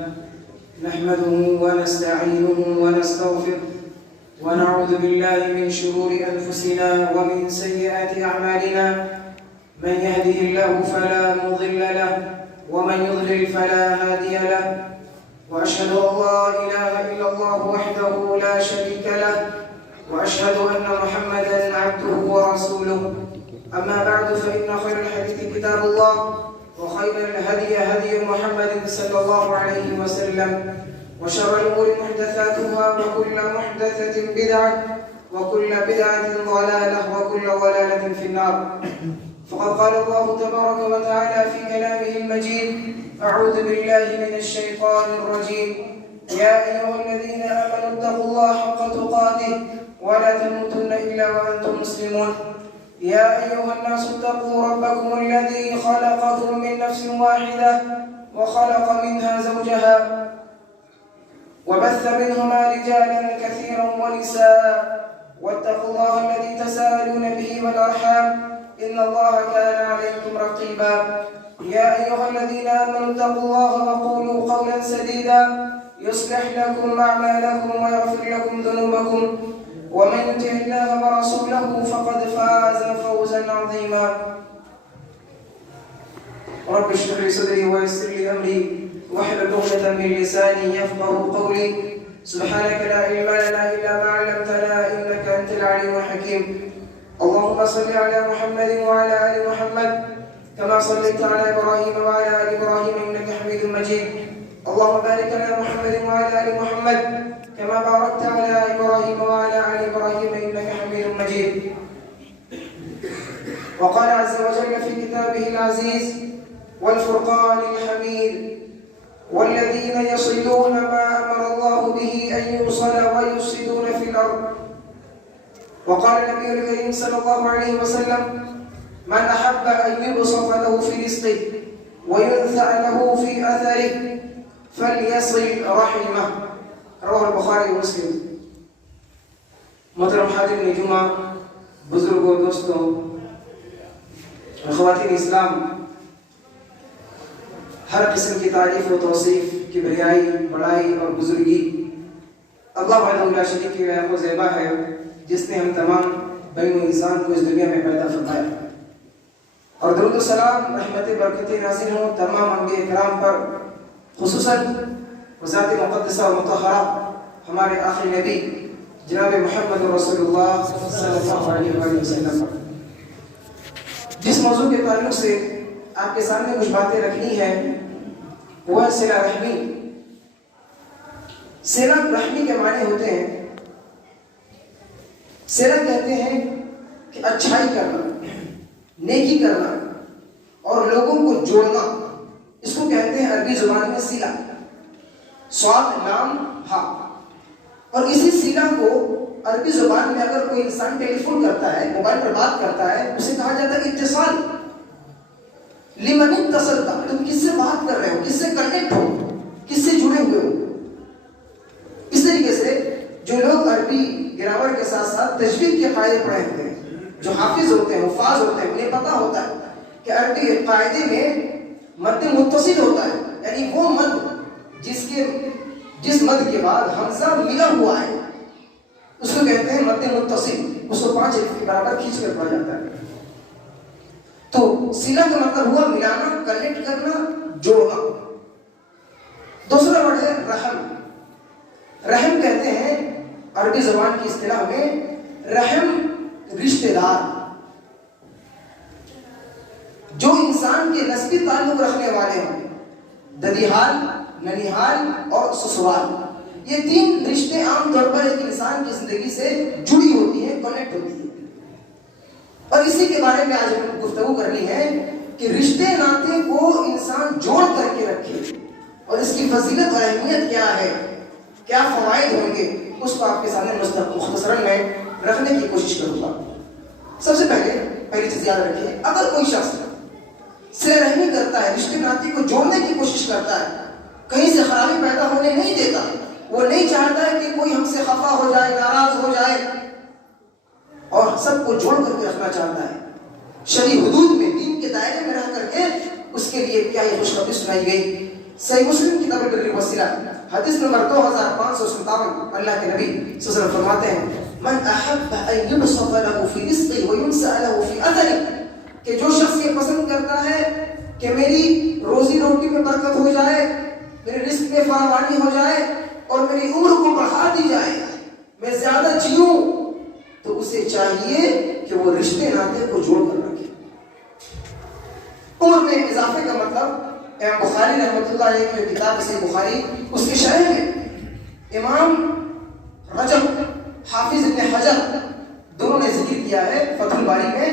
نحمده ونستعينه ونستغفره ونعوذ بالله من شرور أنفسنا ومن سيئات أعمالنا. من يهده الله فلا مضل له ومن يضلل فلا هادي له. وأشهد أن لا إله إلا الله وحده لا شريك له وأشهد أن محمدا عبده ورسوله. أما بعد فإن خير الحديث كتاب الله وخير الهدي هدي محمد صلى الله عليه وسلم وشر الأمور محدثاتها وكل محدثة بدعة وكل بدعة ضلالة وكل ضلالة في النار. فقد قال الله تبارك وتعالى في كلامه المجيد: أعوذ بالله من الشيطان الرجيم. يا أيها الذين آمنوا اتقوا الله حق تقاته ولا تموتن إلا وأنتم مسلمون. يا أيها الناس اتقوا ربكم الذي خلقكم من نفس واحدة وخلق منها زوجها وبث منهما رجالا كثيرا ونساء واتقوا الله الذي تساءلون به والأرحام إن الله كان عليكم رقيبا. يا أيها الذين آمنوا اتقوا الله وقولوا قولا سديدا يصلح لكم أعمالكم ويغفر لكم ذنوبكم ومن يطع الله ورسوله فقد فاز فوزا عظيما. رب اشرح لي صدري ويسر لي أمري واحلل عقدة من لساني يفقهوا قولي. سبحانك لا علم لنا إلا ما علمتنا إنك أنت العليم الحكيم. اللهم صل على محمد وعلى آل محمد كما صليت على إبراهيم وعلى آل إبراهيم إنك حميد مجيد. اللهم بارك على محمد وعلى آل محمد كما باركت على إبراهيم وعلى آل إبراهيم إنك حميد مجيد. وقال عز وجل في كتابه العزيز: والفرقان الحميد والذين يصلون ما أمر الله به أن يوصل ويفسدون في الأرض. وقال النبي الكريم صلى الله عليه وسلم: من أحب أن يبسط له في رزقه وينثأ له في أثره فليصل رحمه. رواه البخاری ومسلم. محترم حاضرین جمعہ، بزرگوں، دوستوں، خواتین اسلام، ہر قسم کی تعریف و توصیف، کبریائی، بڑائی اور بزرگی اللہ وحدہ لا شریک کی لائق و زیبا ہے، جس نے ہم تمام بنی و انسان کو اس دنیا میں پیدا فرمایا. اور درود و سلام، رحمت برکتیں نازل ہوں تمام انبیاء کرام پر، خصوصاً ذات مقدسہ و مطہرہ ہمارے آخری نبی جناب محمد رسول اللہ صلی اللہ علیہ وسلم پر. جس موضوع کے تعلق سے آپ کے سامنے کچھ باتیں رکھنی ہے وہ ہے صلہ رحمی. صلہ رحمی کے معنی ہوتے ہیں، صلہ کہتے ہیں کہ اچھائی کرنا، نیکی کرنا اور لوگوں کو جوڑنا. اس کو کہتے ہیں عربی زبان میں صلہ، صاد لام ہا. اور اسی صلہ کو عربی زبان میں اگر کوئی انسان ٹیلی فون کرتا ہے، موبائل پر بات کرتا ہے، اسے کہا جاتا ہے اتصال. لمن اتصلت، تم کس سے بات کر رہے ہو، کس سے کنیکٹ ہو، کس سے جڑے ہوئے ہو. اس طریقے سے جو لوگ عربی گرامر کے ساتھ ساتھ تجوید کے قاعدے پڑھے ہوتے ہیں، جو حافظ ہوتے ہیں، حفاظ ہوتے ہیں، انہیں پتا ہوتا ہے کہ عربی قاعدے میں مد متصل ہوتا ہے، یعنی وہ مد جس مد کے بعد حمزہ ملا ہوا ہے اس کو کہتے ہیں مد متصل. اس کو 5 الف کے برابر کھینچ کر پڑھا جاتا ہے. تو صلہ کا مطلب ہوا ملانا، کنیکٹ کرنا، جوڑنا. دوسرا ورڈ ہے رحم. رحم کہتے ہیں عربی زبان کی اصطلاح میں رحم رشتہ دار، جو انسان کے نسبی تعلق رکھنے والے ہوں. ددیحال، ننیحال اور سسرال، یہ 3 رشتے عام طور پر ایک انسان کی زندگی سے جڑی ہوتی ہیں، کنیکٹ ہوتی ہیں. اور اسی کے بارے میں آج ہم گفتگو کرنی ہے کہ رشتے ناطے کو انسان جوڑ کر کے رکھے اور اس کی فضیلت اور اہمیت کیا ہے، کیا فوائد ہوں گے، اس کو آپ کے سامنے مختصراً میں رکھنے کی کوشش کروں گا. سب سے پہلی چیز یاد رکھیے، اگر کوئی شخص صلہ رحمی کرتا ہے، رشتے ناطے کو جوڑنے کی کوشش کرتا ہے، کہیں سے خرابی پیدا ہونے نہیں دیتا، وہ نہیں چاہتا ہے کہ کوئی ہم سے خفا ہو جائے، ناراض ہو جائے، اور سب کو جوڑ کر کے رکھنا چاہتا ہے، شرعی حدود میں، دین کے دائرے میں رہ کر کے اس کے لیے کیا یہ خوشخبری سنائی گئی صحیح مسلم کتاب البر والصلہ حدیث نمبر 2557 اللہ کے نبی صلی اللہ علیہ وسلم فرماتے ہیں من احب ان يبسط له في رزقه وينسأ له في اثره، کہ جو شخص یہ پسند کرتا ہے کہ میری روزی روٹی میں برکت ہو جائے، میرے رزق میں فراوانی ہو جائے اور میری عمر کو بڑھا دی جائے، میں زیادہ جیوں، تو اسے چاہیے کہ وہ رشتے ناطے کو جوڑ کر رکھے۔ عمر میں اضافے کا مطلب امام بخاری رحمۃ اللہ علیہ کی کتاب صحیح بخاری اس کے شرح میں امام رجب حافظ ابن حجر دونوں نے ذکر کیا ہے فتح الباری میں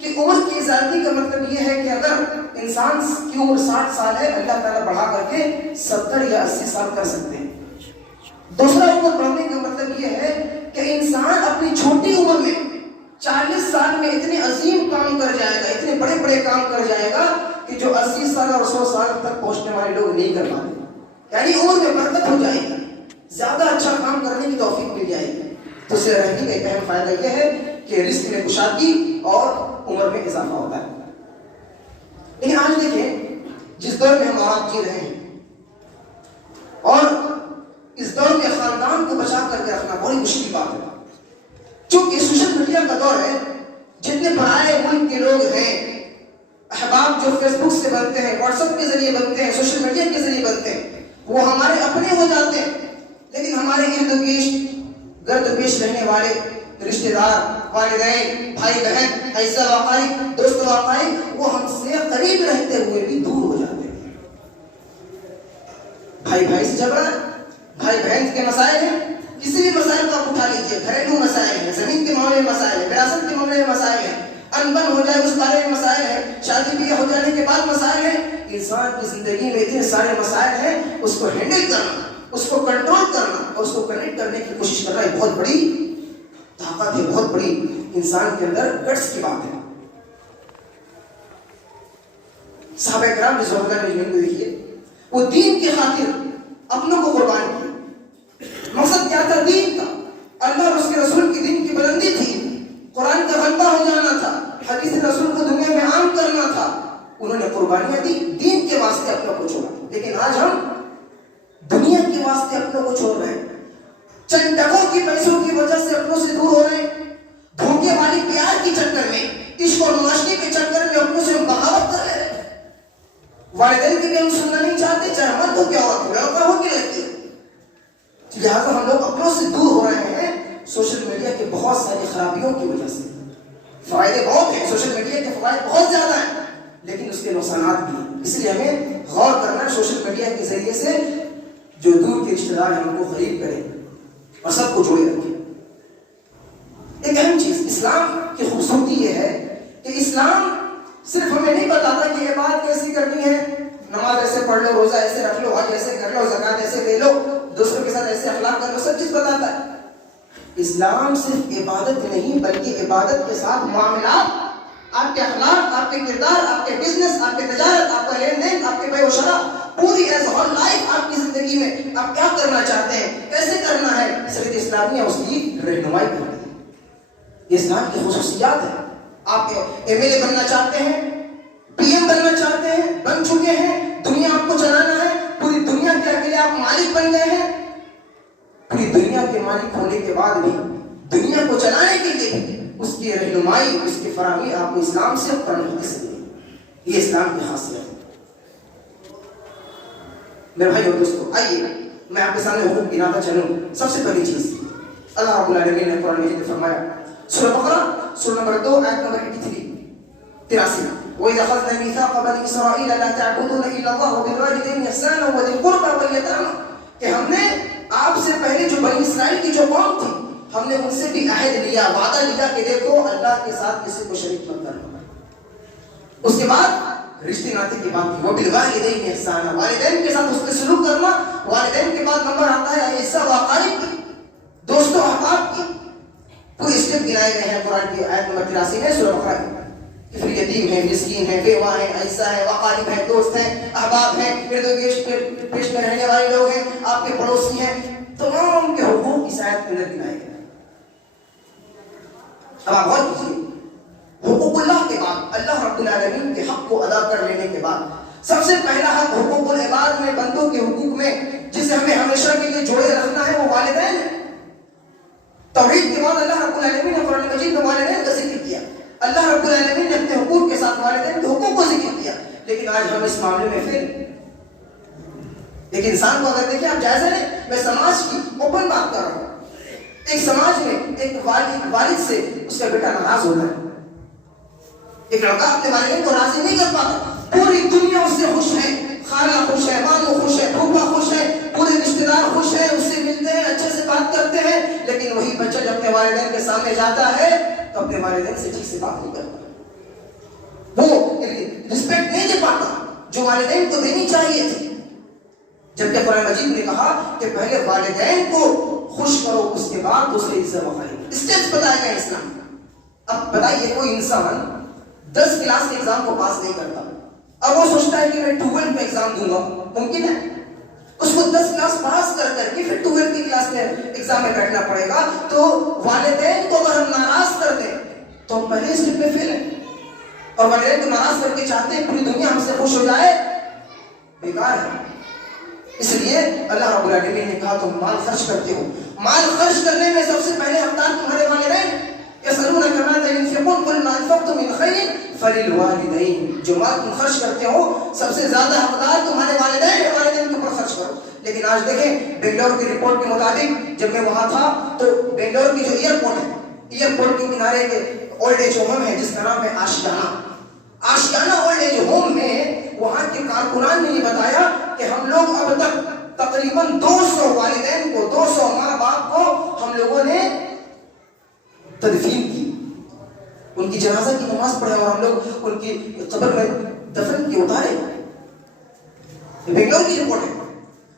کہ عمر کی زیادتی کا مطلب یہ ہے کہ اگر انسان کی عمر 60 سال ہے، اللہ تعالیٰ بڑھا کر کے 70 یا 80 سال کر سکتے ہیں۔ دوسرا عمر بڑھنے کا مطلب یہ ہے کہ انسان اپنی چھوٹی عمر میں 40 سال میں اتنے عظیم کام کر جائے گا، اتنے بڑے بڑے کام کر جائے گا کہ جو 80 سال اور 100 سال تک پہنچنے والے لوگ نہیں کر پاتے، یعنی عمر میں برکت ہو جائے گی، زیادہ اچھا کام کرنے کی توفیق مل جائے گی۔ تو اس سے رہنے کا ایک اہم فائدہ یہ ہے کہ رزق میں کشادگی اور عمر میں اضافہ ہوتا ہے۔ لیکن آج دیکھیں جس دور میں ہم آپ جی رہے ہیں اور اس دور میں خاندان کو بچا کر کے رکھنا بڑی مشکل بات ہے، چونکہ سوشل میڈیا کا دور ہے، جتنے پرائے ملک کے لوگ ہیں، احباب جو فیس بک سے بنتے ہیں، واٹس ایپ کے ذریعے بنتے ہیں، سوشل میڈیا کے ذریعے بنتے ہیں، وہ ہمارے اپنے ہو جاتے ہیں، لیکن ہمارے ارد گرد پیش رہنے والے رشتہ دار، والدین، بھائی بہن، ایسا واقعی دوست واقعی وہ ہم سے قریب رہتے ہوئے بھی دور ہو جاتے ہیں۔ بھائی بھائی سے جھگڑا، بھائی بہن کے مسائل ہیں، کسی بھی مسائل کو آپ اٹھا لیجیے، گھریلو مسائل ہیں، زمین کے معاملے میں مسائل ہیں، وراثت کے معاملے میں مسائل ہیں، انبن ہو جائے اس بارے میں مسائل ہیں، شادی بیاہ ہو جانے کے بعد مسائل ہیں۔ انسان کی زندگی میں اتنے سارے مسائل ہیں، اس کو ہینڈل کرنا، اس کو کنٹرول کرنا اور اس کو کنیکٹ کرنے کی کوشش کرنا ایک بہت بڑی طاقت ہے، بہت بڑی انسان کے اندر گٹس کی بات ہے۔ صحابہ کرام رضوان اللہ علیہم کو دیکھیے، وہ دین کی خاطر اپنوں کو قربان کیا۔ مقصد کیا تھا؟ دین تھا، اللہ اور اس کے رسول کی دین کی بلندی تھی، قرآن کا غلبہ ہو جانا تھا، حدیث رسول کو دنیا میں عام کرنا تھا۔ انہوں نے قربانیاں دی، دین کے واسطے اپنوں کو چھوڑا۔ لیکن آج ہم دنیا کے واسطے اپنوں کو چھوڑ رہے ہیں، چند ٹکوں کی پیسوں کی وجہ سے اپنوں سے دور ہو رہے ہیں، دھوکے والی پیار کے چکر میں، عشق اور معاشرے کے چکر میں اپنوں سے ہم بغاوت کر رہے ہیں۔ والدین کی بھی ہم سننا نہیں چاہتے، چاہے مرد ہو کیا ہو کے رہتی ہے۔ لہٰذا ہم لوگ اپنوں سے دور ہو رہے ہیں سوشل میڈیا کے بہت ساری خرابیوں کی وجہ سے۔ فائدے بہت ہیں، سوشل میڈیا کے فوائد بہت زیادہ ہیں، لیکن اس کے نقصانات بھی ہیں۔ اس لیے ہمیں غور کرنا ہے سوشل میڈیا کے ذریعے سے جو دور کے رشتہ دار ہیں ان کو قریب کریں اور سب کو جوڑے رکھیں۔ ایک اہم چیز اسلام کی خوبصورتی یہ ہے کہ اسلام صرف ہمیں نہیں بتاتا کہ عبادت کیسی کرنی ہے، نماز ایسے پڑھ لو، روزہ ایسے رکھ لو، حج ایسے کر لو، زکات ایسے لے لو، دوستوں کے ساتھ ایسے اخلاق کر لو، سب چیز بتاتا ہے۔ اسلام صرف عبادت نہیں بلکہ عبادت کے ساتھ معاملات، آپ کے اخلاق، آپ کے کردار، آپ کے بزنس، آپ کے تجارت، آپ کا لین دین، آپ کے بیع و شراء، پوری ایز ہول لائف آپ کی زندگی میں آپ کیا کرنا چاہتے ہیں، کیسے کرنا ہے، شریعت اسلامیہ اس کی رہنمائی کرتی ہے۔ یہ اسلام کی خصوصیات ہے۔ آپ ایم ایل اے بننا چاہتے ہیں، پی ایم بننا چاہتے ہیں، بن چکے ہیں، دنیا آپ کو چلانا ہے، پوری دنیا کے اکیلے آپ مالک بن گئے ہیں، پوری دنیا کے مالک ہونے کے بعد بھی دنیا کو چلانے کے لیے اس کی رہنمائی، اس کی فراہمی آپ کو اسلام سے اور قرآن حدیث سے ملی۔ یہ اسلام کی خاصیت ہے۔ میرے بھائی اور دوستو، آئیے میں آپ کے سامنے حقوق گناتا چلوں۔ سب سے پہلی چیز اللہ رب العالمین نے قرآن مجید میں فرمایا، سورہ بقرہ سورہ نمبر 2 آیت نمبر 83 وَإِذْ أَخَذْنَا مِيثَاقَ بَنِي إِسْرَائِيلَ لَا تَعْبُدُونَ إِلَّا اللَّهَ وَبِالْوَالِدَيْنِ إِحْسَانًا وَذِي الْقُرْبَى وَالْيَتَامَىٰ، کہ ہم نے آپ سے پہلے جو بنی اسرائیل کی جو قوم تھی، ہم نے ان سے بھی عہد لیا، وعدہ لیا کہ دیکھو اللہ کے ساتھ کسی کو شریک مت کرنا۔ اس کے بعد رشتے ناطے کی بات کی، وَبِالْوَالِدَيْنِ إِحْسَانًا، والدین کے ساتھ اس کے سلوک کرنا۔ والدین کے بعد نمبر آتا ہے عیسیٰ و اقارب کی، دوستوں احباب کی، کوئی اسٹیپ گنائے گئے ہیں قرآن کی آیت نمبر 83 میں سورہ بقرہ کی، کہ پھر یتیم ہیں، مسکین ہیں، بیوہ ہیں، عیسیٰ ہیں، اقارب ہیں، دوست ہیں، احباب ہیں، ارد گرد پیش میں رہنے والے لوگ ہیں، آپ کے پڑوسی ہیں، تمام کے حقوق اس آیت کے اندر گنائے گئے۔ اب آپ غور کیجیے، حقوق اللہ کے بعد، اللہ رب العالمین کے حق کو ادا کر لینے کے بعد، سب سے پہلا حق حقوق العباد معاملات میں، بندوں کے حقوق میں جسے ہمیں ہمیشہ کے لیے جوڑے رکھنا ہے وہ والدین ہیں۔ توحید کے بعد اللہ رب العالمین نے قرآن مجید میں والدین کا ذکر کیا، اللہ رب العالمین نے اپنے حقوق کے ساتھ والدین کے حقوق کو ذکر کیا، لیکن آج ہم اس معاملے میں فیل۔ ایک انسان کو اگر دیکھیں آپ جائزہ لیں، میں سماج کی اوپن بات کر رہا ہوں، ایک سماج میں ایک والد سے اس کا بیٹا ناراض ہوتا ہے، ایک لڑکا اپنے والدین کو راضی نہیں کر پاتا، پوری دنیا اس سے خوش ہے، خالہ خوش ہے، ماموں خوش ہے، پھوپھا خوش ہے، پورے رشتے دار خوش ہیں، اس سے ملتے ہیں، اچھے سے بات کرتے ہیں، لیکن وہی بچہ جب اپنے والدین کے سامنے جاتا ہے تو اپنے والدین سے ٹھیک سے بات نہیں کرتا، وہ رسپیکٹ نہیں دے پاتا جو والدین کو دینی چاہیے تھی، جبکہ قرآن مجید نے کہا کہ پہلے والدین کو خوش کرو، اس کے بعد دوسرے عزت وفائی اسٹیپس بتایا گیا اسلام۔ اب بتائیے کوئی انسان 10 کلاس کے ایگزام کو پاس نہیں کرتا، اب وہ سوچتا ہے کہ میں 12 میں ایگزام دوں گا، ممکن ہے؟ اس کو 10 کلاس پاس کر کے پھر 12 کی کلاس میں ایگزام میں بیٹھنا پڑے گا، تو والدین کو اگر ہم ناراض کر دیں تو ہم پہلے اسٹیپ میں فیل ہیں، اور والدین کو ناراض کر کے چاہتے ہیں پوری دنیا ہم سے خوش ہو جائے، بیکار ہے۔ اس لیے اللہ رب العالمین نے کہا تم مال خرچ کرتے ہو، مال خرچ کرنے میں سب سے پہلے حقدار تمہارے والدین۔ یسألونک ماذا ينفقون قل ما انفقتم من خیر فللوالدین، جو مال تم خرچ کرتے ہو سب سے زیادہ حقدار تمہارے والدین ہیں، والدین کے اوپر خرچ کرو۔ لیکن آج دیکھیں بنگلور کی رپورٹ کے مطابق، جب میں وہاں تھا تو بنگلور کی جو ایئرپورٹ ہے، ایئرپورٹ کے کنارے کے اولڈ ایج ہوم ہے جس کا نام ہے آشیانہ اولڈ ایج ہوم میں، وہاں کے کارکنان نے یہ بتایا کہ ہم لوگ اب تک تقریباً 200 والدین کو، 200 ماں باپ کو ہم لوگوں نے تدفین کی، ان کی جنازہ کی نماز پڑھے اور ہم لوگ ان کی قبر میں دفن کی اتارے۔ بنگلور کی رپورٹ ہے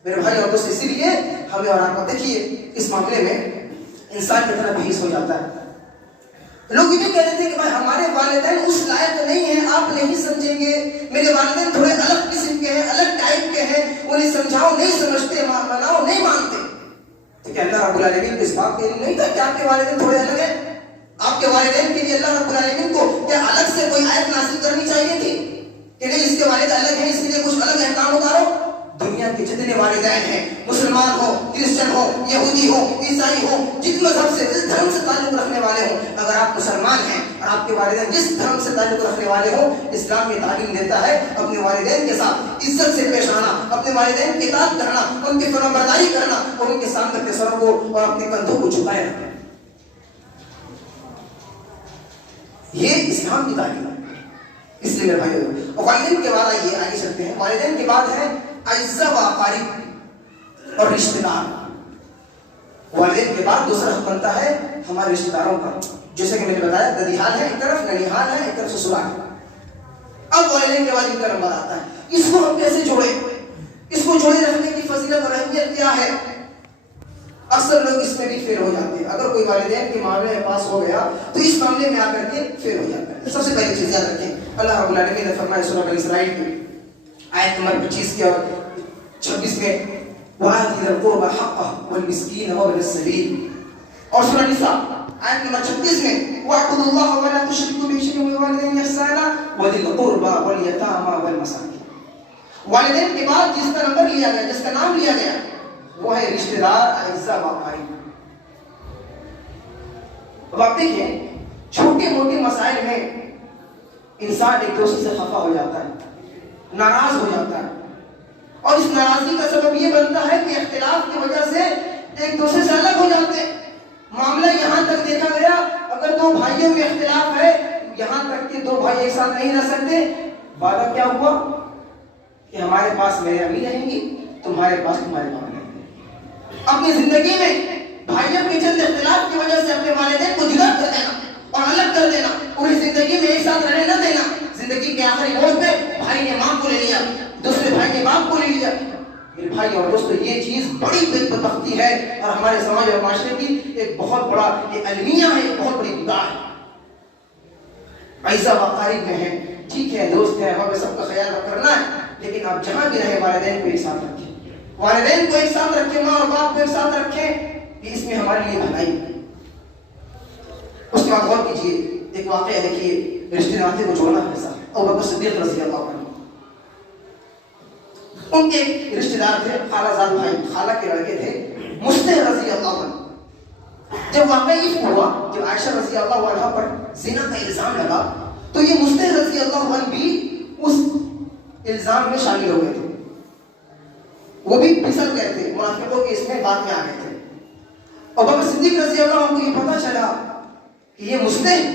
میرے بھائی اور دوست۔ اسی لیے ہمیں اور آپ کو دیکھیے اس معاملے میں انسان کی طرح بحث ہو جاتا ہے۔ لوگ یہ بھی کہتے تھے کہ بھائی ہمارے والدین اس لائق نہیں ہیں، آپ نہیں سمجھیں گے، میرے والدین تھوڑے الگ قسم کے ہیں، الگ ٹائپ کے ہیں، انہیں سمجھاؤ نہیں سمجھتے، مناؤ نہیں مانتے۔ تو کیا اللہ رب العالمین کو اس بات کا علم نہیں تھا کہ آپ کے والدین تھوڑے الگ ہیں؟ آپ کے والدین کے لیے اللہ رب العالمین کو کیا الگ سے کوئی آیت نازل کرنی چاہیے تھی کہ نہیں اس کے والد الگ ہیں اس لیے کچھ الگ احکام اتارو؟ دنیا کے جتنے والدین ہیں، مسلمان ہو، کرسچن ہو، یہودی ہو، عیسائی ہو، جس مذہب سے جس دھرم سے تعلق رکھنے والے ہوں، اگر آپ مسلمان ہیں اور آپ کے والدین جس دھرم سے تعلق رکھنے والے ہوں، اسلام یہ تعلیم دیتا ہے اپنے والدین کے ساتھ عزت سے پیش آنا، اپنے والدین کی اطاعت کرنا، ان کی فرمانبرداری کرنا اور ان کے سامنے اپنے سروں کو اور اپنے کندھوں کو جھکائے رکھنا۔ یہ اسلام کی تعلیم ہے۔ اس لیے میرے بھائیو، والدین کے بعد آگے چلتے ہیں۔ والدین کے بعد ہے اعزہ و اقارب اور رشتہ دار۔ والدین کے بعد دوسرا حق بنتا ہے ہمارے رشتہ داروں کا، جیسے کہ میں نے بتایا ددیحال ہے ایک طرف، ننیحال ہے ایک طرف، سسرال ہے۔ اب والدین کے بعد ان کا نمبر آتا ہے، اس کو ہم کیسے جوڑے، اس کو جوڑے رکھنے کی فضیلت اور اہمیت کیا ہے؟ اکثر لوگ اس میں بھی فیل ہو جاتے ہیں۔ اگر کوئی والدین کے معاملے میں پاس ہو گیا تو اس معاملے میں آ کر کے فیل ہو جاتا ہے۔ سب سے پہلی چیز یاد رکھیں، اللہ رب العالمین نے فرمایا سورہ بنی اسرائیل کی آیت نمبر 25 کے اور 26 میں وَآتِ ذِي الْقُرْبَى حَقَّهُ وَالْمِسْكِينَ وَابْنَ السَّبِيلِ، اور سورہ نساء آیت نمبر 36 میں وَاعْبُدُوا اللَّهَ وَلَا تُشْرِكُوا بِهِ شَيْئًا وَبِالْوَالِدَيْنِ إِحْسَانًا وَذِي الْقُرْبَى وَالْيَتَامَى وَالْمَسَاكِينِ۔ والدین کے بعد جس کا نمبر لیا گیا، جس کا نام لیا گیا، وہ ہے رشتہ دار، اعزہ و اقارب۔ اب آپ دیکھیں چھوٹے موٹے مسائل میں انسان ایک دوسرے سے خفا ہو جاتا ہے، ناراض ہو جاتا ہے، اور اس ناراضگی کا سبب یہ بنتا ہے کہ اختلاف کی وجہ سے ایک دوسرے سے الگ ہو جاتے ہیں۔ معاملہ یہاں تک دیکھا گیا، اگر دو بھائیوں میں اختلاف ہے، یہاں تک کہ دو بھائی ایک ساتھ نہیں رہ سکتے، وعدہ کیا ہوا کہ ہمارے پاس میرے امی رہیں گی، تمہارے پاس تمہارے باپ رہیں گے۔ اپنی زندگی میں بھائیوں کے چند اختلاف کی وجہ سے اپنے والدین کو جدا کر دینا اور الگ کر دینا، انہیں زندگی میں ایک ساتھ رہنے نہ دینا۔ زندگی کے آخری موڑ پہ بھائی نے ماں کو لے لیا، دوسرے بھائی نے باپ کو لے لیا۔ میرے بھائی اور دوستو، یہ چیز بڑی بدبختی ہے اور ہمارے سماج اور معاشرے کی ایک بہت بڑا یہ المیہ ہے، ایک بہت بڑی بدا ہے۔ اعزہ و اقارب میں ہے، ٹھیک ہے، دوست ہے، ہمیں سب کا خیال کرنا ہے، لیکن آپ جہاں بھی رہیں والدین کو ایک ساتھ رکھیں، والدین کو ایک ساتھ رکھیں، ماں اور باپ کو ایک ساتھ رکھیں، کہ اس میں ہمارے لیے بھلائی ہے۔ اس کے بعد غور کیجیے، ایک واقعہ دیکھیے، رشتے ناطے کو جوڑنا کیسا ہے۔ ابوبکر صدیق رضی اللہ عنہ ان کے ایک رشتے دار تھے، خالہ زاد بھائی، خالہ کے لڑکے تھے، مستح رضی اللہ عنہ۔ جب واقعہ یہ ہوا، جب عائشہ رضی اللہ عنہ پر زنا کا الزام لگا تو یہ مستح رضی اللہ عنہ بھی اس الزام میں شامل ہو گئے تھے، وہ بھی پھسل گئے تھے، منافقوں کے اس میں بعد میں آ گئے تھے۔ اور بکر صدیق رضی اللہ عنہ کو یہ پتہ چلا کہ یہ مستح،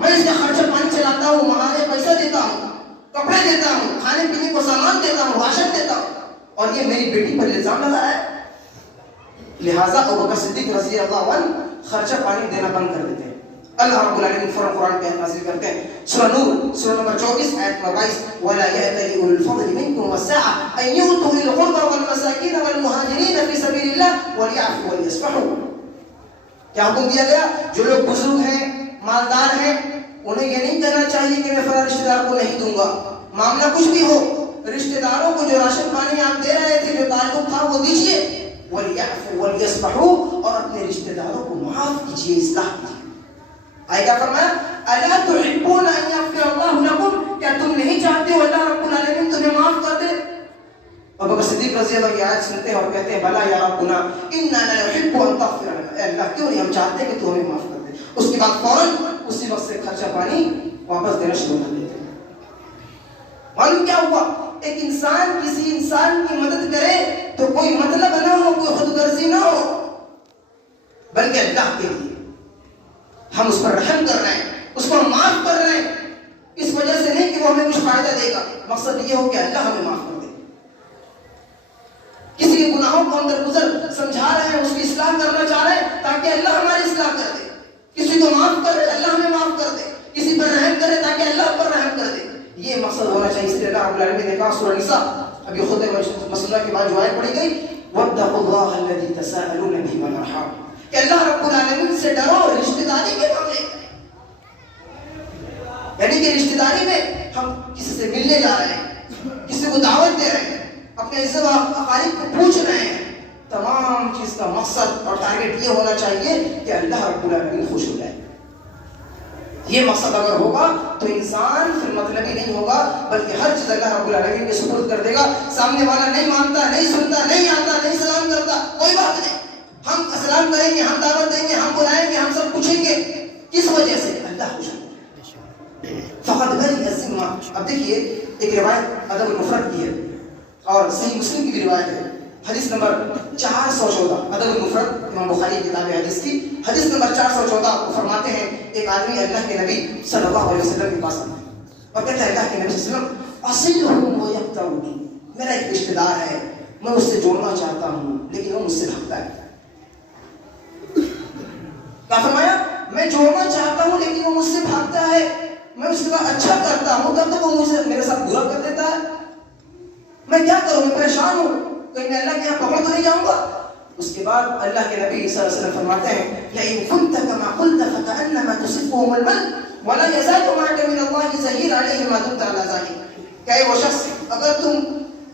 میں اس کا خرچہ پانی چلاتا ہوں، وہاں پیسہ دیتا ہوں، کپڑے دیتا ہوں، کھانے پینے کو سامان دیتا ہوں، راشن دیتا ہوں، اور یہ میری بیٹی پر الزام لگا ہے، لہٰذا ابو بکر صدیق رضی اللہ عنہ خرچہ پانی دینا بند کر دیتے ہیں۔ اللہ رب العالمین فوراً قرآن کے نازل کرتے ہیں، سورہ نور سورہ نمبر 24 آیت نمبر 22، وَلَا يَأْتَلِ أُولُو الْفَضْلِ مِنكُمْ وَالسَّعَةِ أَن يُؤْتُوا أُولِي الْقُرْبَى وَالْمَسَاكِينَ وَالْمُهَاجِرِينَ فِي سَبِيلِ اللَّهِ وَلْيَعْفُوا وَلْيَصْفَحُوا۔ کیا حکم دیا گیا؟ جو لوگ بزرگ ہیں، مالدار ہیں، انہیں یہ نہیں کہنا چاہیے کہ میں فلاں رشتہ دار کو نہیں دوں گا، معاملہ کچھ بھی ہو، رشتہ داروں کو جو راشن پانی آپ دے رہے تھے، جو تعلق تھا وہ دیجیے، وَلْيَعْفُوا وَلْيَصْفَحُوا، اور اپنے رشتہ داروں کو معاف کیجیے، اصلاح کیجیے۔ آئے کیا فرمایا؟ أَلَا تُحِبُّونَ أَن يَغْفِرَ اللَّهُ لَكُمْ، کیا تم نہیں چاہتے ہو اللہ رب العالمین تمہیں معاف کر دے؟ ابو بکر صدیق رضی اللہ عنہ کی آیت سنتے ہیں اور کہتے ہیں بلا یا ربنا انا نحب ان تغفر لنا، اے اللہ کیوں نہیں ہم چاہتے کہ تو ہمیں معاف کر دے۔ اس کے بعد فوراً اسی وقت سے خرچہ پانی واپس دینا شروع کر دیتے ہیں۔ معلوم کیا ہوا؟ ایک انسان کسی انسان کی مدد کرے تو کوئی مطلب نہ ہو، کوئی خود غرضی نہ ہو، بلکہ اللہ کے لیے ہم اس پر رحم کر رہے ہیں، اس کو ہم معاف کر رہے ہیں، اس وجہ سے نہیں کہ وہ ہمیں کچھ فائدہ دے گا، مقصد یہ ہو کہ اللہ ہمیں معاف کر دے۔ کسی کے گناہوں کو ہم درگزر سمجھا رہے ہیں، اس کی اصلاح کرنا چاہ رہے ہیں تاکہ اللہ ہماری اصلاح کر دے، کسی کو معاف کر دے اللہ ہمیں معاف کر دے، کسی پر رحم کرے تاکہ اللہ پر رحم کر دے، یہ مقصد ہونا چاہیے۔ اس لیے اللہ رب العالمین نے کہا سورہ نساء، ابھی خود مسئلہ کے بعد جو آیت پڑھی گئی، وَاتَّقُوا اللَّهَ الَّذِي تَسَاءَلُونَ بِهِ وَالْأَرْحَامَ، کہ اللہ رب العالمین سے ڈرو رشتہ داری کے معاملے میں، یعنی کہ رشتہ داری میں ہم کسی سے ملنے جا رہے ہیں، کسی کو دعوت دے رہے ہیں، اپنے عزت و اقارب کو پوچھ رہے ہیں، تمام چیز کا مقصد اور ٹارگٹ یہ ہونا چاہیے کہ اللہ رب العالمین خوش ہو جائے۔ یہ مقصد اگر ہوگا تو انسان پھر مطلبی نہیں ہوگا، بلکہ ہر چیز اللہ رب العالمین کے سپرد کر دے گا۔ سامنے والا نہیں مانتا، نہیں سنتا، نہیں آتا، نہیں سلام کرتا، کوئی بات نہیں، ہم سلام کریں گے، ہم دعوت دیں گے، ہم بلائیں گے، ہم سب پوچھیں گے، کس وجہ سے؟ اللہ خوش ہے۔ فقط بری الذمہ۔ اب دیکھیے ایک روایت ادب المفرد کی ہے اور صحیح مسلم کی بھی روایت ہے، حدیث نمبر 414، ادب المفرد امام بخاری کی کتاب حدیث کی حدیث نمبر 414، وہ فرماتے ہیں ایک آدمی اللہ کے نبی صلی اللہ علیہ وسلم کے پاس آتا ہے اور کہتا ہے اللہ کے نبی صلی اللہ علیہ وسلم اصلہ ویقطعنی، میرا ایک رشتہ دار ہے، میں اس سے جوڑنا چاہتا ہوں لیکن وہ مجھ سے بھاگتا ہے۔ کیا فرمایا؟ میں جوڑنا چاہتا ہوں لیکن وہ مجھ سے بھاگتا ہے، میں اس کا اچھا کرتا ہوں تب تک وہ مجھ سے میرے ساتھ برا کر دیتا ہے، میں کیا کروں؟ میں پریشان ہوں، کہیں میں اللہ کے یہاں پکڑ تو نہیں جاؤں گا۔ اس کے بعد اللہ کے نبی صلی اللہ علیہ وسلم فرماتے ہیں لئن كنت كما قلت فكأنما تصفهم المن ولا يزال معك من الله ظهير عليه ما دمت على ذلك، کہ وہ شخص اگر تم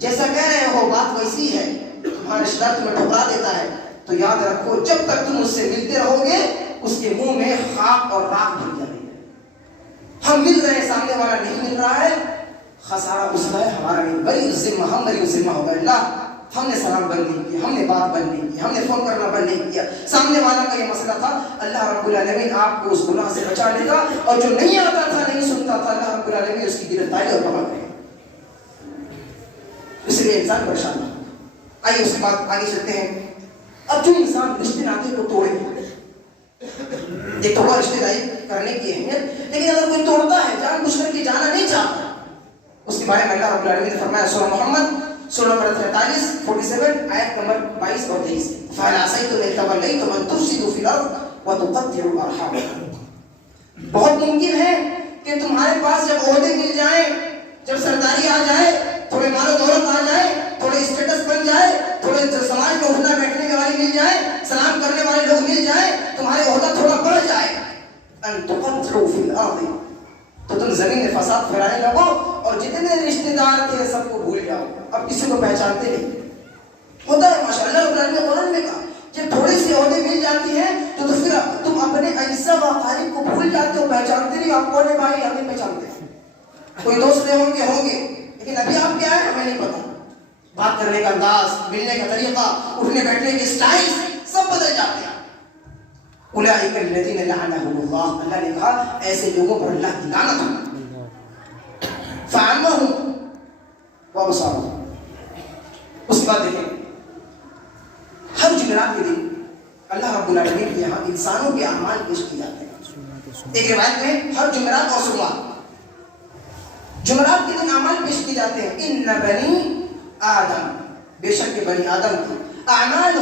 جیسا کہہ رہے ہو بات ویسی ہے، تمہارا رشتہ دار تمہیں ٹھکرا دیتا ہے تو یاد رکھو جب تک تم اس سے ملتے رہو گے اس کے منہ میں خاک اور راکھ بھر جائے گی۔ ہم مل رہے ہیں، سامنے والا نہیں مل رہا ہے، خسارہ اس کا ہے، ہمارا نہیں۔ بری الذمہ، ہم بری الذمہ ہو گئے، اللہ ہم نے سلام بند نہیں کیا، ہم نے بات بند نہیں کی، ہم نے فون کرنا بند نہیں کیا، سامنے والا کا یہ مسئلہ تھا، اللہ رب العالمین آپ کو اس گناہ سے بچا لے گا، اور جو نہیں آتا تھا، نہیں سنتا تھا، اللہ رب العالمین اس کی گرفتاری اور پکڑ لے گا۔ اس لیے انسان پریشان ہے۔ آئیے اس کے بعد آگے چلتے ہیں۔ اب جو انسان رشتے ناطے کو توڑے، ایک تو رشتے داری کرنے کی اہمیت، لیکن اگر کوئی توڑتا ہے جان بوجھ کر کے جانا نہیں چاہتا، اس کے بارے میں اللہ رب العالمین نے فرمایا سورہ محمد سورہ نمبر 43 47 آیت نمبر 22 اور 23، فَهَلْ عَصَيْتُمْ إِن تَوَلَّيْتُمْ أَن تُفْسِدُوا فِي الْأَرْضِ وَتُقَطِّعُوا الْأَرْحَامَ۔ بہت ممکن ہے کہ تمہارے پاس جب عہدے مل جائیں، جب سرداری آ جائے، تھوڑے مال و دولت آ جائے، تھوڑے اسٹیٹس بن جائے، تھوڑے سماج میں اٹھنا بیٹھنے کے والے مل جائے، سلام کرنے والے لوگ مل جائیں، تمہارے عہدہ تھوڑا بڑھ جائے، أَن تُقَطِّعُوا فِي الْأَرْضِ، تو تم زمین میں فساد پھیلانے لگو اور جتنے رشتے دار تھے سب کو بھول جاؤ، اب کسی کو پہچانتے نہیں۔ ہوتا ہے ماشاء اللہ، رب العالمین نے قرآن میں کہا جب تھوڑی سی عہدے مل جاتی ہیں تو پھر تم اپنے اجزاء و اقارب کو بھول جاتے ہو، پہچانتے نہیں، آپ کون ہے بھائی ہمیں پہچانتے ہیں، کوئی دوست ہوں گے لیکن ابھی آپ کیا ہے ہمیں نہیں پتا، بات کرنے کا انداز، ملنے کا طریقہ، اٹھنے بیٹھنے کے اسٹائل سب بدل جاتے ہیں. اولئک الذین لعنہم اللہ، اللہ نے کہا ایسے لوگوں پر اللہ کی لعنت ہے. فعمہم وابصارہم. اس کے بعد دیکھیں ہر جمعرات کے دن اللہ رب العالمین کے یہاں انسانوں کے اعمال پیش کیے جاتے ہیں. ایک روایت میں ہر جمعرات اور جمعرات کے دن اعمال پیش کیے جاتے ہیں. ان بنی آدم، بے شک کہ بنی آدم کی اعمال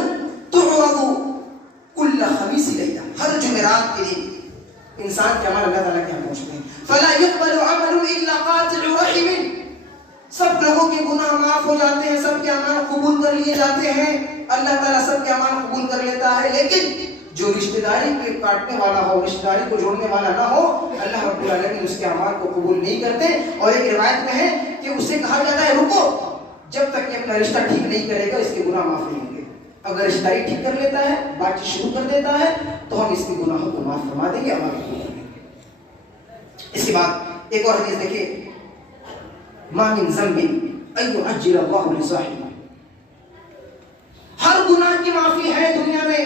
تعرض کل خمیس لیلہ، ہر جمعرات کے دن انسان کے عمل اللہ تعالیٰ کے یہاں پہنچتے ہیں. فلا يقبل عمل الا قاطع رحم، سب لوگوں کے گناہ معاف ہو جاتے ہیں، سب کے اعمال قبول کر لیے جاتے ہیں، اللہ تعالیٰ سب کے اعمال قبول کر لیتا ہے. لیکن جو رشتہ داری کے کاٹنے والا ہو، رشتہ داری کو جوڑنے والا نہ ہو، اللہ رب العالمین اس کے اعمال کو قبول نہیں کرتے. اور ایک روایت میں ہے کہ اسے کہا جاتا ہے رکو جب تک کہ اپنا رشتہ ٹھیک نہیں کرے گا اس کے گناہ معاف نہیں ہوں گے. اگر رشتہ داری ٹھیک کر لیتا ہے، بات چیت شروع کر دیتا ہے، تو ہم اس کے گناہوں کو معاف فرما دیں گے، اعمال قبول کریں گے. اس کے بعد ایک اور حدیث دیکھیے، ما من ذنب ان يعجل الله لصاحبه، ہر گناہ کی معافی ہے دنیا میں.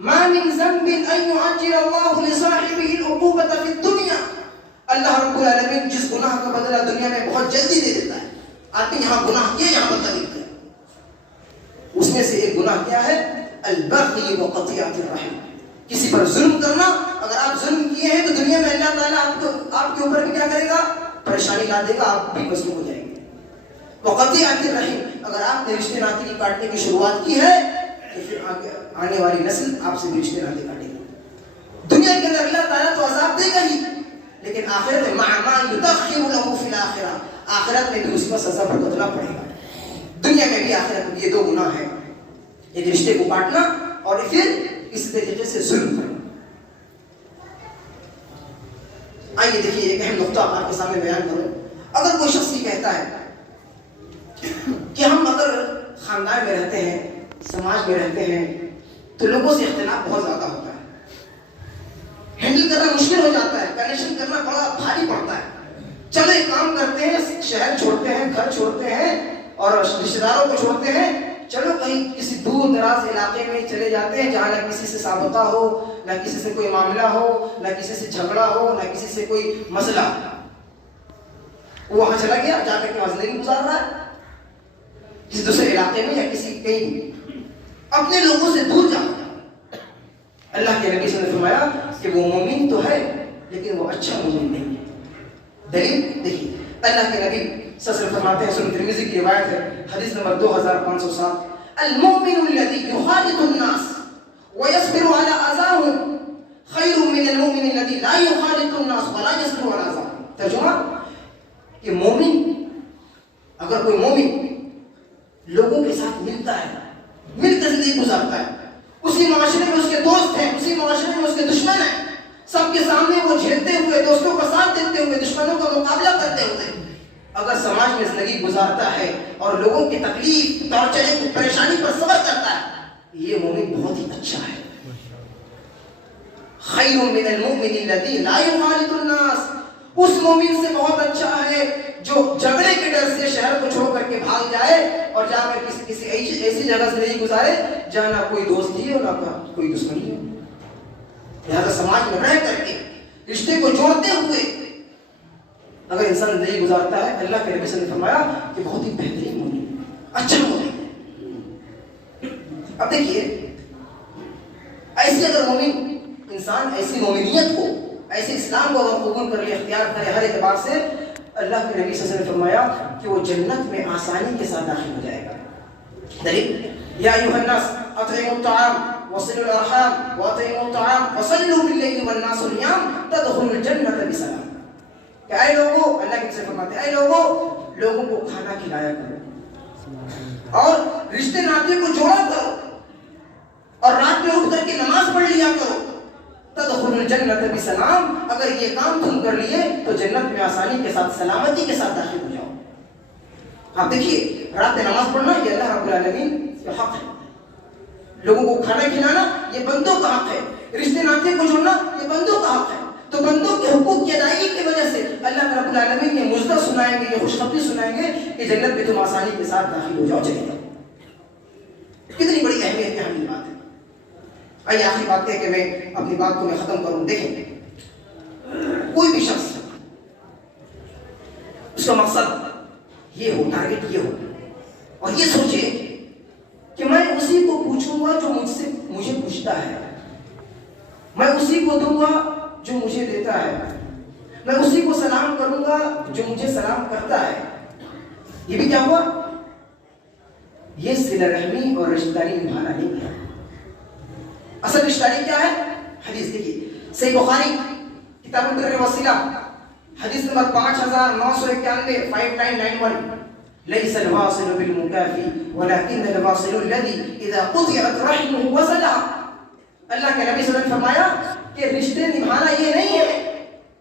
ما من ذنب ان يعجل الله لصاحبه العقوبة في الدنيا، اللہ رب العالمین جس گناہ کا بدلہ دنیا میں بہت جلدی دے دیتا ہے. آدمی یہاں گناہ کیا، یہاں بدلہ نہیں کرے. اس میں سے ایک گناہ کیا ہے؟ البغی وقطیعۃ الرحم، کسی پر ظلم کرنا. اگر آپ ظلم کیے ہیں تو دنیا میں اللہ تعالیٰ آپ کے اوپر بھی کیا کرے گا؟ پریشانی لا دے گا، آپ بھی مظلوم ہو جائیں گے. وقطیعۃ الرحم، اگر آپ نے رشتے ناطے کی کاٹنے کی شروعات کی ہے تو پھر آنے والی نسل آپ سے بھی رشتے ناطے کاٹے گی. دنیا کے اندر اللہ تعالیٰ تو عذاب دے گا ہی، لیکن آخرت میں مع ما یدخر له فی الآخرہ، آخرت میں بھی اس پر سزا بھگتنا پڑے گا. دنیا میں بھی آخرت میں یہ دو گناہ ہیں، ایک رشتے کو کاٹنا اور پھر اس طریقے سے ظلم کرنا. آئیے دیکھیے ایک اہم نقطہ آپ کے سامنے بیان کروں. اگر کوئی شخص یہ کہتا ہے کہ ہم اگر خاندان میں رہتے ہیں، سماج میں رہتے ہیں، تو لوگوں سے اختلاف بہت زیادہ ہوتا ہے، ہینڈل کرنا مشکل ہو جاتا ہے، کنیکشن کرنا بڑا بھاری پڑتا ہے. چلو ایک کام کرتے ہیں، شہر چھوڑتے ہیں، گھر چھوڑتے ہیں اور رشتہ داروں کو چھوڑتے ہیں، چلو کہیں کسی دور دراز علاقے میں چلے جاتے ہیں جہاں نہ کسی سے سابقہ ہو، نہ کسی سے کوئی معاملہ ہو، نہ کسی سے جھگڑا ہو، نہ کسی سے کوئی مسئلہ. وہ وہاں چلا گیا، جا کر کے وہاں زندگی گزار رہا ہے کسی دوسرے علاقے میں یا کسی کہیں اپنے لوگوں سے دور جا. اللہ کے نبی صلی اللہ علیہ وسلم نے فرمایا کہ وہ مومن تو ہے لیکن وہ اچھا مومن نہیں ہے. دلیل دیکھیے، اللہ کے نبی صلی اللہ علیہ وسلم فرماتے ہیں، سنن ترمذی کی روایت ہے، حدیث نمبر 2507، المؤمن الذي يخالط الناس ويصبر على اذاهم خير من المؤمن الذي لا يخالط الناس ولا يصبر على اذاهم. ترجمہ کہ مومن، اگر کوئی مومن لوگوں کے ساتھ ملتا ہے، مل کر زندگی گزارتا ہے، اسی معاشرے میں اس کے دوست ہیں، اسی معاشرے میں اس کے دشمن ہیں، سب کے سامنے وہ جھیلتے ہوئے، دوستوں کا ساتھ دیتے ہوئے، دشمنوں کا مقابلہ کرتے ہوئے اگر سماج میں زندگی گزارتا ہے اور لوگوں کی تکلیف، ٹارچر، پریشانی پر صبر کرتا ہے، یہ مومن بہت ہی اچھا ہے. خیر من المؤمن الذی لا یخالط الناس، اس مومن سے بہت اچھا ہے جو جھگڑے کے ڈر سے شہر کو چھوڑ کر کے بھاگ جائے اور جا کر کسی ایسی جگہ زندگی گزارے جہاں نہ کوئی دوستی ہو نہ کوئی دشمنی ہو. لہذا سماج میں رہ کر کے رشتے کو جوڑتے ہوئے اگر انسان زندگی گزارتا ہے، اللہ کے نبی صلی اللہ علیہ وسلم نے فرمایا کہ بہت ہی بہترین مومن، اچھا مومن. اب دیکھیے ایسی اگر مومن انسان ایسی مومنیت کو، ایسے اسلام کو اگر قبول کر لے، اختیار کرے ہر اعتبار سے، اللہ کے نبی صلی اللہ علیہ وسلم نے فرمایا کہ وہ جنت میں آسانی کے ساتھ داخل ہو جائے گا. دلیل، یا ایھا الناس اطعموا الطعام وصلوا الارحام واطعموا الطعام وصلوا باللیل والناس نیام تدخلوا الجنة بسلام. کہ اے لوگوں، اللہ کے سے فرماتے ہیں، اے لوگوں، لوگوں کو کھانا کھلایا کرو اور رشتے ناطے کو جوڑا کرو اور رات میں اٹھ کر کے نماز پڑھ لیا کرو. تدخلوا الجنة بسلام، اگر یہ کام تم کر لیے تو جنت میں آسانی کے ساتھ، سلامتی کے ساتھ داخل ہو جاؤ. آپ دیکھیے، رات میں نماز پڑھنا یہ اللہ رب العالمین کا حق ہے، لوگوں کو کھانا کھلانا یہ بندوں کا حق ہے، رشتے ناطے کو جوڑنا یہ بندوں کا حق ہے. تو بندوں کے حقوق کی ادائیگی کی وجہ سے اللہ رب العالمین یہ مژدہ سنائیں گے، یہ خوشخبری سنائیں گے کہ جنت میں تم آسانی کے ساتھ داخل ہو جاؤ، چلے جاؤ۔ کتنی بڑی اہمیت کی ہمیں بات ہے۔ آئیے آخری بات ہے کہ میں اپنی بات کو میں ختم کروں۔ دیکھیں، کوئی بھی شخص اس کا مقصد یہ ہو، ٹارگٹ یہ ہو، اور یہ سوچے کہ میں اسی کو پوچھوں گا جو مجھے پوچھتا ہے، میں اسی کو دوں گا جو مجھے دیتا ہے، میں اسی کو سلام کروں گا جو مجھے سلام کرتا ہے۔ یہ بھی کیا ہوا؟ یہ صلہ رحمی اور رشتہ داری نبھانا نہیں ہے۔ اصل رشتہ داری کیا ہے؟ حدیث دیکھیے، صحیح بخاری کتاب البر والصلہ حدیث نمبر 5991 5991، ليس الواصل بالمكافي ولكن الواصل الذي اذا قطعت رحمه وصلها۔ اللہ کے نبی صلی اللہ علیہ وسلم نے فرمایا کہ رشتے نبھانا یہ نہیں ہے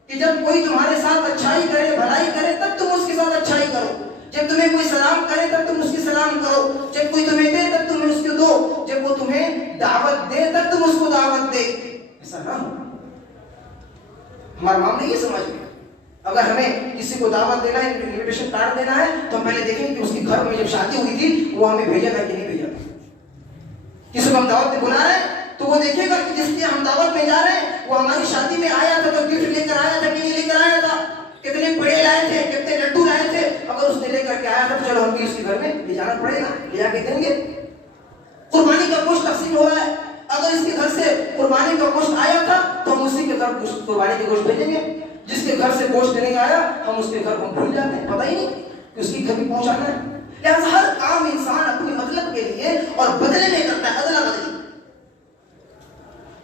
کہ جب کوئی تمہارے ساتھ اچھائی کرے، بھلائی کرے، تب تم اس کے ساتھ اچھائی کرو، جب تمہیں کوئی سلام کرے تب تم اس کی سلام کرو، جب کوئی تمہیں دے تب تم اس کو دو، جب وہ تمہیں دعوت دے تب تم اس کو دعوت دے۔ ایسا نہ ہو۔ ہمارا معاملہ یہ سمجھ گئے، اگر ہمیں کسی کو دعوت دینا ہے، انویٹیشن کارڈ دینا ہے، تو ہم پہلے دیکھیں کہ اس کے گھر میں جب شادی ہوئی تھی وہ ہمیں بھیجا تھا کہ نہیں بھیجا تھا۔ کسی کو ہم دعوت میں بلا رہے ہیں تو وہ دیکھے گا کہ جس کے ہم دعوت میں جا رہے ہیں وہ ہماری شادی میں آیا تھا تو گفٹ لے کر آیا تھا کہ نہیں لے کر آیا تھا، کتنے بڑے لائے تھے، کتنے لڈو لائے تھے۔ اگر اس نے لے کر کے آیا تھا تو چلو ہم بھی اس کے گھر میں لے جانا پڑے گا، لے جا کے دیں گے۔ قربانی کا گوشت تقسیم ہو رہا ہے، اگر اس کے گھر سے قربانی کا گوشت آیا تھا تو ہم اسی کے گھر قربانی کے گوشت بھیجیں گے۔ جس کے گھر سے گوشت نہیں آیا ہم اس کے گھر کو بھول جاتے ہیں، پتہ ہی نہیں کہ اس کے گھر بھی پہنچانا ہے۔ لہٰذا ہر کام انسان اپنی مطلب کے لیے اور بدلے میں کرتا ہے، ادلا بدلی۔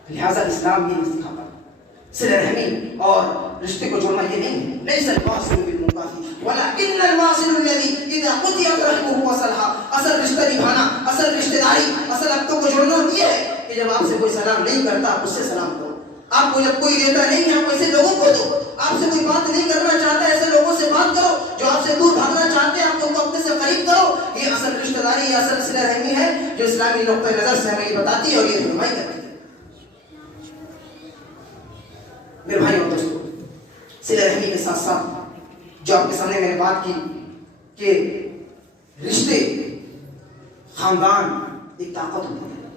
لہٰذا اسلام یہ سکھاتا ہے صلہ رحمی اور رشتے کو جوڑنا یہ نہیں ہے۔ لیس الواصل بالمکافی ولکن الواصل الذی اذا قطعت رحمه وصلها۔ اصل رشتہ نبھانا، اصل رشتہ داری، اصل ربطوں کو جوڑنا یہ ہے کہ جب آپ سے کوئی سلام نہیں کرتا آپ اس سے سلام کرو، آپ کو جب کوئی دیتا نہیں ہے آپ ایسے لوگوں کو دو، آپ سے کوئی بات نہیں کرنا چاہتا ایسے لوگوں سے بات کرو، جو آپ سے دور بھاگنا چاہتے ہیں آپ کو اپنے سے قریب کرو۔ یہ اصل رشتہ داری، یہ اصل صلہ رحمی ہے جو اسلامی نقطۂ نظر سے ہمیں یہ بتاتی ہے اور یہ رہنمائی کرتی ہے۔ میرے بھائی اور دوستو، صلہ رحمی کے ساتھ ساتھ جو آپ کے سامنے میں نے بات کی کہ رشتے، خاندان ایک طاقت ہوتی ہے،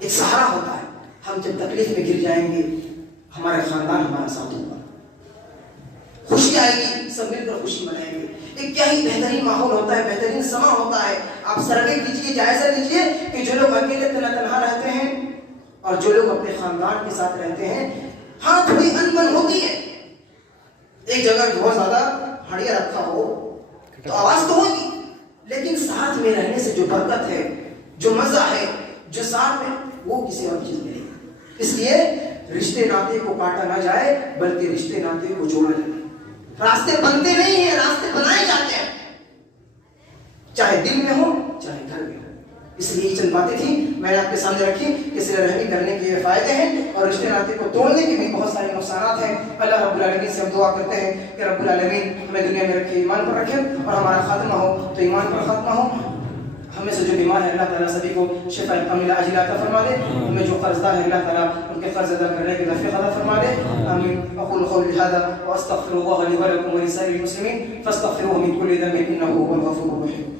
ایک سہارا ہوتا ہے۔ ہم جب تکلیف میں گر جائیں گے ہمارے خاندان ہمارا ساتھ ہوگا، خوشی آئے گی سب مل کر خوشی منائیں گے۔ ایک کیا ہی بہترین ماحول ہوتا ہے، بہترین سما ہوتا ہے۔ آپ سروے کیجیے، جائزہ لیجیے کہ جو لوگ اکیلے تنہا رہتے ہیں اور جو لوگ اپنے خاندان کے ساتھ رہتے ہیں، ہاں تھوڑی انبن ہوتی ہے، ایک جگہ بہت زیادہ ہڑیا رکھا ہو تو آواز تو ہوگی، لیکن ساتھ میں رہنے سے جو برکت ہے، جو مزہ ہے، جو ساتھ میں، وہ کسی اور چیز میں نہیں۔ اس لیے رشتے ناطے کو کاٹا نہ جائے بلکہ رشتے ناطے کو جوڑا جائے۔ راستے بنتے نہیں ہیں، راستے بنائے جاتے ہیں، چاہے دل میں ہو چاہے گھر میں ہو۔ اس لیے یہ چند باتیں تھیں میں نے آپ کے سامنے رکھی کہ صلہ رحمی کرنے کے فائدے ہیں اور رشتے ناطے کو توڑنے کے بھی بہت سارے نقصانات ہیں۔ اللہ رب العالمین سے ہم دعا کرتے ہیں کہ رب العالمین ہمیں دنیا میں رکھے، ایمان پر رکھے، اور ہمارا خاتمہ ہو تو ایمان پر خاتمہ ہو۔ ہمیں سے جو بیمار ہے اللہ تعالیٰ سبھی کو شفاء کاملہ عاجلہ عطا فرما دے، ہمیں جو قرض دار ہے اللہ تعالیٰ ان کے قرض ادا کرنے کی توفیق عطا فرما دے۔ آمین۔ اقول قولی هذا واستغفر الله لي ولكم ولسائر المسلمين فاستغفروه من كل ذنب انه هو الغفور الرحيم۔